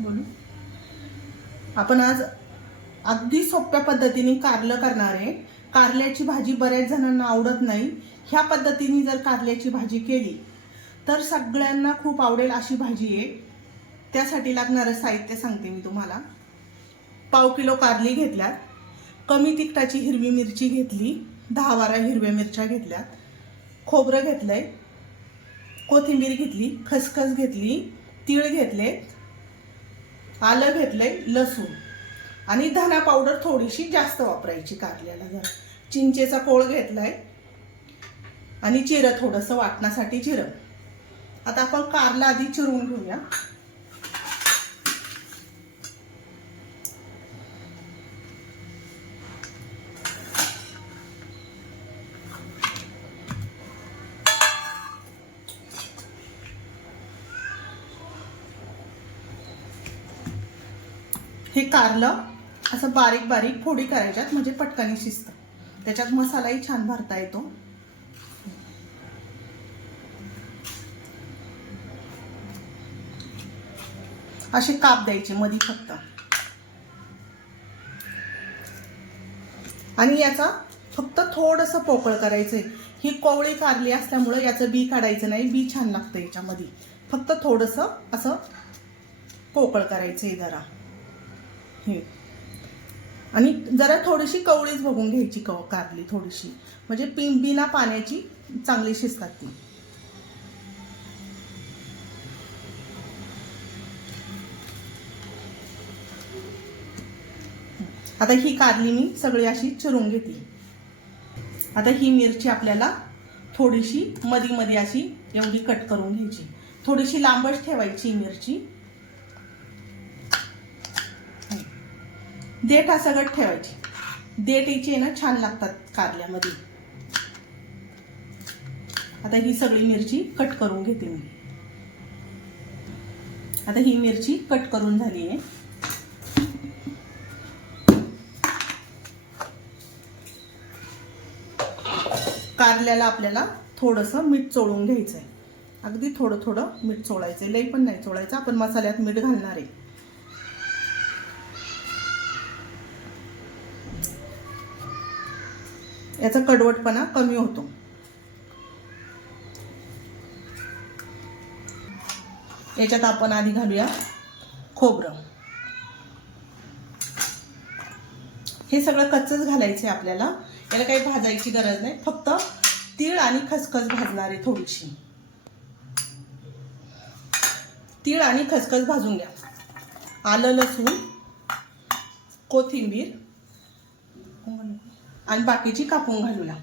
बोलू आपण आज अगदी सोप्या पद्धतीने कारलं करणार आहे। कारल्याची भाजी बऱ्याच जणांना आवडत नाही। ह्या पद्धतीने जर कारल्याची भाजी केली तर सगळ्यांना खूप आवडेल अशी भाजी आहे। त्यासाठी लागणारे साहित्य सांगते मी तुम्हाला। पाव किलो कारली घेतल्यात, कमी तिखटाची हिरवी मिरची घेतली, 10-12 हिरव्या मिरच्या घेतल्यात, खोबरं घेतलंय, कोथिंबीर घेतली, खसखस घेतली, तीळ घेतले, आलं घेतलंय, लसूण आणि धना पावडर थोडीशी जास्त वापरायची कारल्याला। जरा चिंचेचा कोळ घेतलाय आणि जिरं थोडंसं वाटण्यासाठी जिरं। आता आपण कारला आधी चिरून घेऊया। हे कारलं असं बारीक बारीक फोडी करायच्यात म्हणजे पटकन शिजतं। त्याच्यात मसालाही छान भरता येतो। असे काप द्यायचे मध्ये फक्त। आणि याचा फक्त थोडंसं पोकळ करायचंय। ही कोवळी कारली असल्यामुळे याचं बी काढायचं नाही, बी छान लागतं याच्यामध्ये। फक्त थोडंसं असं पोकळ करायचंय जरा हे। आणि जरा थोडीशी कवळीच बघून घ्यायची कारली थोडीशी, म्हणजे बिना पाण्याची चांगली शिजतात ती। आता ही कारली मी सगळी अशी चिरून घेतली। आता ही मिरची आपल्याला थोडीशी मध्ये मध्ये अशी एवढी कट करून घ्यायची। थोडीशी लांबच ठेवायची मिरची। देठ असगट ठेवायची। देठ याचे ना छान लागतात कारल्यामध्ये। आता ही सगळी मिरची कट करून घेते मी। आता ही मिरची कट करून झाली आहे। कारल्याला आपल्याला थोडंसं मीठ चोळून घ्यायचंय। अगदी थोडं थोडं मीठ चोळायचंय, लई पण नाही चोळायचं। आपण मसाल्यात मीठ घालणार आहे। याचा कडवटपणा कमी होतो। याच्यात आपण आधी घालूया खोबरं। हे सगळं कच्चच घालायचंय आपल्याला, याला काही भाजायची गरज नाही। फक्त तीळ आणि खसखस भाजणार आहे थोडीशी। तीळ आणि खसखस भाजून घ्या। आलं, लसूण, कोथिंबीर आणि बाकीची कापून घालूया।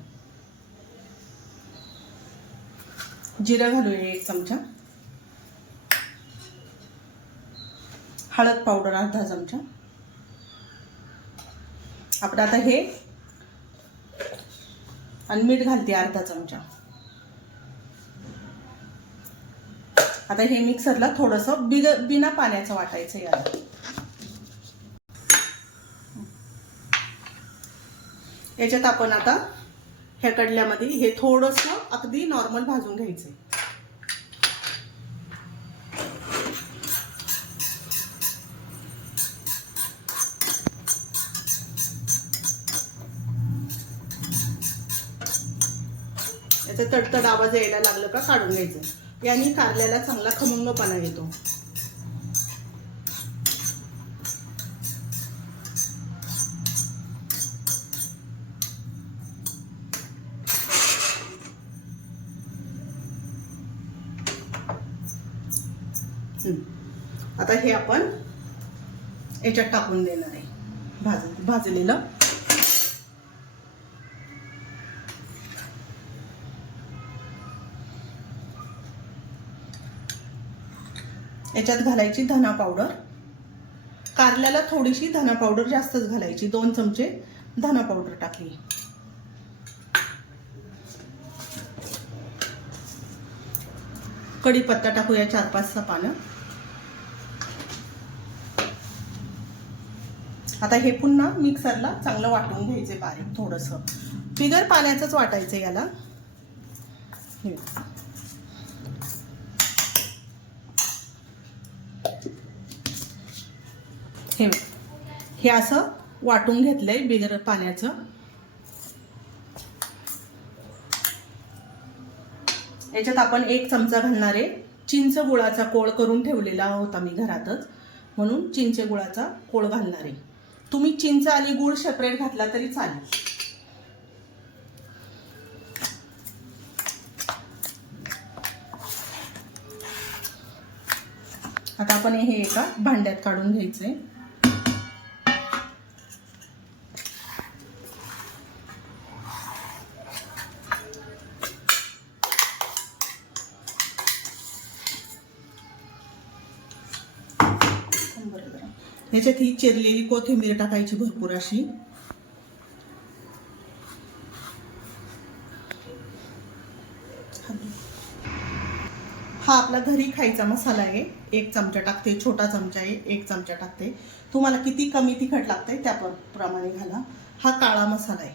जिरं घालूया 1 चमचा, हळद पावडर अर्धा चमचा। आपण आता हे आणि मीठ घालते अर्धा चमचा। आता हे मिक्सरला थोडंसं बिना पाण्याचं वाटायचं याला। याच्यात आपण आता ह्या कडल्यामध्ये हे थोडंसं अगदी नॉर्मल भाजून घ्यायचंय। याचा तडतड आवाज यायला लागलं का काढून घ्यायचं। याने कारल्याला चांगला खमंगपणा येतो। आता हे आपण याच्यात टाकून देणार आहे भाजलेलं। याच्यात घालायची धना पावडर। कारल्याला थोडीशी धना पावडर जास्तच घालायची, 2 चमचे धना पावडर टाकली। कढीपत्ता टाकूया 4-5 पानं। आता हे पुन्हा मिक्सरला चांगलं वाटून घ्यायचे बारीक। थोडंसं बिगर पाण्याचंच वाटायचं याला। हे असं वाटून घेतलंय बिगर पाण्याचं. याच्यात आपण 1 चमचा घालणार आहे. चिंच गुळाचा कोळ करून ठेवलेला होता मी घरातच, म्हणून चिंच गुळाचा कोळ घालणार आहे. तुम्ही चिंच आणि गुळ सेपरेट घातला तरी चालेल. आता आपण हे एका भांड्यात काढून घ्यायचंय. ह्याच्यात ही चिरलेली कोथिंबीर टाकायची भरपूर अशी. हा आपला घरी खायचा मसाला आहे. 1 चमचा टाकते, छोटा चमचा आहे 1 चमचा टाकते. तुम्हाला किती कमी तिखट लागते त्याप्रमाणे घाला. हा काळा मसाला आहे.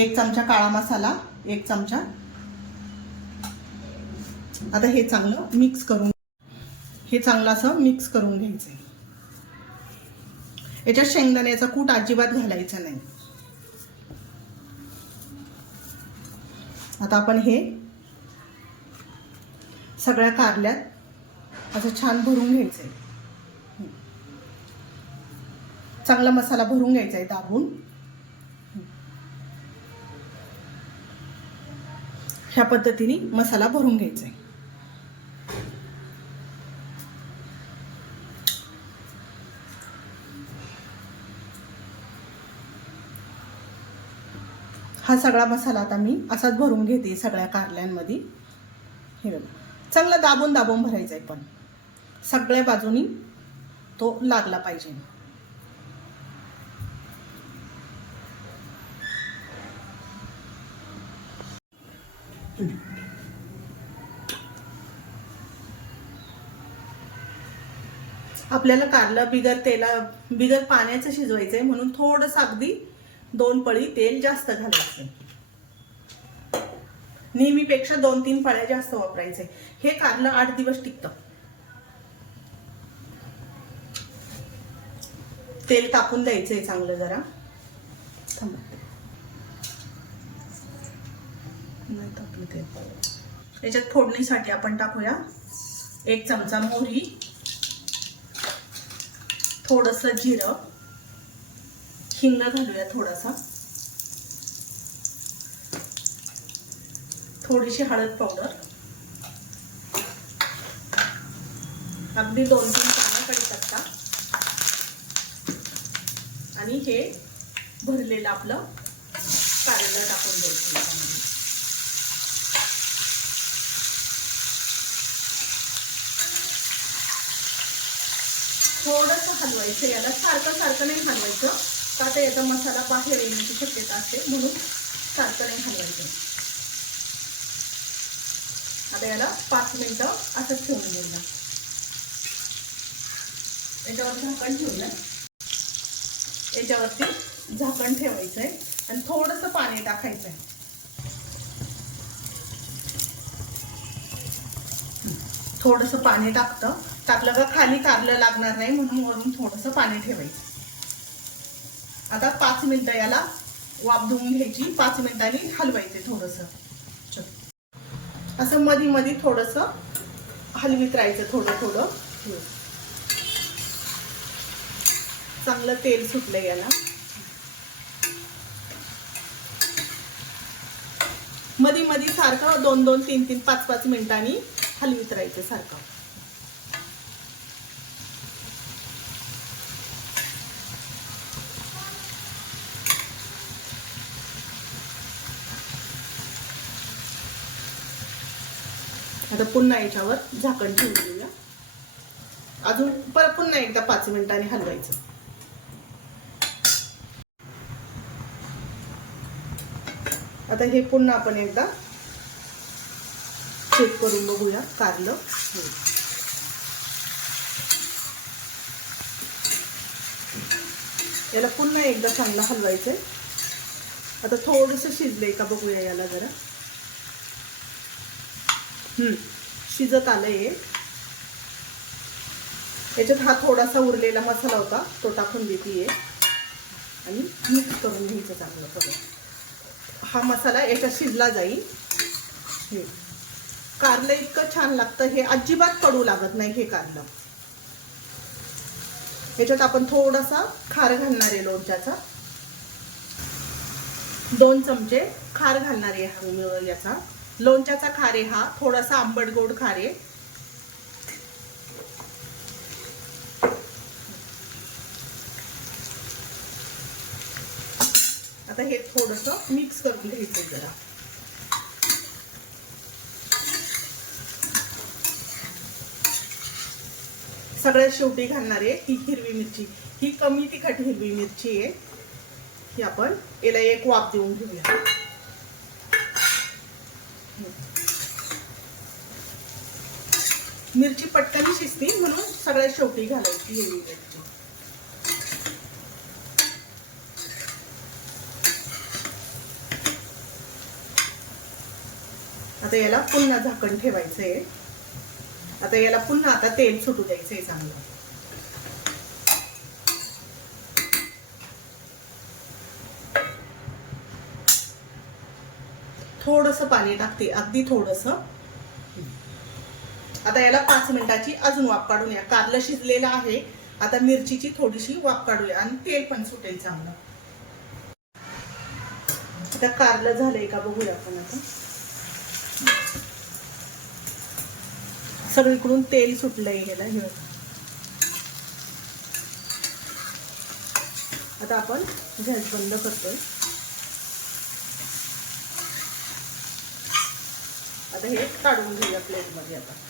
एक चमचा काळा मसाला, 1 चमचा. आता हे चांगलं मिक्स करून, हे चांगलं असं मिक्स करून घ्यायचंय. याच्यात शेंगदाण्याचा कूट अजिबात घालायचा नाही. आता आपण हे सगळ्या कारल्यात असं छान भरून घ्यायचंय. चांगला मसाला भरून घ्यायचा आहे दाबून. ह्या पद्धतीने मसाला भरून घ्यायचा आहे. हा सगळा मसाला आता मी असाच भरून घेते सगळ्या कारल्यांमध्ये. हे बघा, चांगला दाबून दाबून भरायचा आहे, पण सगळ्या बाजूनी तो लागला पाहिजे. आपल्याला कारलं बिगर पाण्याचं शिजवायचंय, म्हणून थोडंसं अगदी 2 पळी तेल जास्त घालायचं. नेहमीपेक्षा 2-3 पळ्या जास्त वापरायचे. हे कारलं 8 दिवस टिकतं. तेल तापून द्यायचंय चांगलं जरा. नाही तापलं तेल. याच्यात फोडणीसाठी आपण टाकूया 1 चमचा मोहरी, थोडंसं जिरं, हिंग घालूया थोडासा, थोडीशी हळद पावडर, अगदी 2-3 पानं कढीपत्ता, आणि हे भरलेलं आपलं कारलं टाकून द्यायचं. थोडंसं हलवायचं. याला सारखं नाही हलवायचं, का तर याचा मसाला बाहेर येण्याची शक्यता असते, म्हणून सारखं नाही हलवायचं. आता याला 5 मिनिटं असंच ठेवून घ्यायला. याच्यावर झाकण ठेवूया. याच्यावरती झाकण ठेवायचंय आणि थोडंसं पाणी टाकायचंय. थोडंसं पाणी टाकलं का खाली कारलं लागणार नाही, म्हणून वरून थोडंसं पाणी ठेवायचं. आता 5 मिनिटं याला वाफ देऊन घ्यायची. 5 मिनिटांनी हलवायचे थोडंसं. असं मध्ये थोडंसं हलवीत राहायचं, थोडं. चांगलं तेल सुटलं याला. मध्ये सारखं 2-2, 3-3, 5-5 मिनिटांनी हलवीत राहायचं सारखं. आता पुन्हा याच्यावर झाकण ठेवून देऊया. अजून पुन्हा एकदा 5 मिनिटांनी हलवायचं. आता हे पुन्हा आपण एकदा चेक करून बघूया कारलं. याला पुन्हा एकदा चांगलं हलवायचंय. आता थोडंसं शिजलंय का बघूया याला जरा. शिजत आलंय. याच्यात हा थोडासा उरलेला मसाला होता तो टाकून देते आणि मिक्स करून घ्यायचं चांगलं सगळं. हा मसाला याच्यात शिजला जाईल. कारलं इतकं छान लागतं, हे अजिबात कडू लागत नाही हे कारलं. याच्यात आपण थोडासा खार घालणार आहे लोणच्याचा. 2 चमचे खार घालणार आहे याचा. लोणच्याचा खार आहे हा, थोडासा आंबट गोड खार आहे. आता हे थोडंसं मिक्स करून घ्यायचं जरा. सगळ्यात शेवटी घालणार आहे ही हिरवी मिरची. ही कमी तिखट हिरवी मिरची आहे. ही आपण याला एक वाफ देऊन घेऊया. मिरची पटकन शिजते म्हणून सगळ्यात शेवटी घालायची हिरवी मिरची. आता याला पुन्हा झाकण ठेवायचंय. आता याला पुन्हा आता तेल सुटू द्यायचंय चांगलं. थोडंसं पाणी टाकते, अगदी थोडंसं. आता याला 5 मिनिटाची अजून वाफ काढून या. कारलं शिजलेलं आहे. आता मिरचीची थोडीशी वाफ काढूया आणि तेल पण सुटेल चांगलं. आता कारलं झालंय का बघूया आपण. आता सगळीकडून तेल सुटलंय ह्याला. हे आता आपण गॅस बंद करतोय. आता हे काढून घेऊया प्लेटमध्ये. आता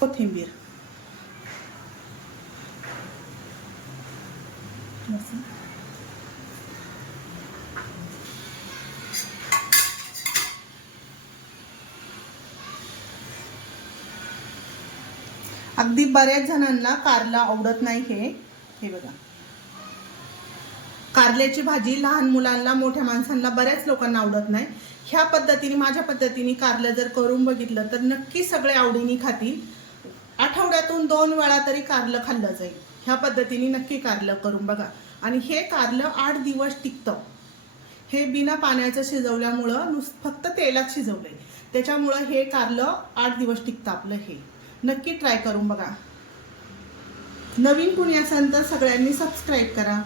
कोथिंबीर. अगदी बऱ्याच जणांना कारला आवडत नाही. हे बघा, कारल्याची भाजी लहान मुलांना मोठ्या माणसांना बऱ्याच लोकांना आवडत नाही. ह्या पद्धतीने माझ्या पद्धतीने कारलं जर करून बघितलं तर नक्की सगळे आवडीने खातील. आठवड्यातून 2 वेळा तरी कारलं खाल्लं जाईल. ह्या पद्धतीने नक्की कारलं करून बघा. आणि हे कारलं 8 दिवस टिकतं. हे बिना पाण्याचं शिजवल्यामुळं फक्त तेलात शिजवलंय त्याच्यामुळं हे कारलं 8 दिवस टिकतं आपलं. हे नक्की ट्राय करून बघा. नवीन कुणी असेल तर सगळ्यांनी सबस्क्राईब करा.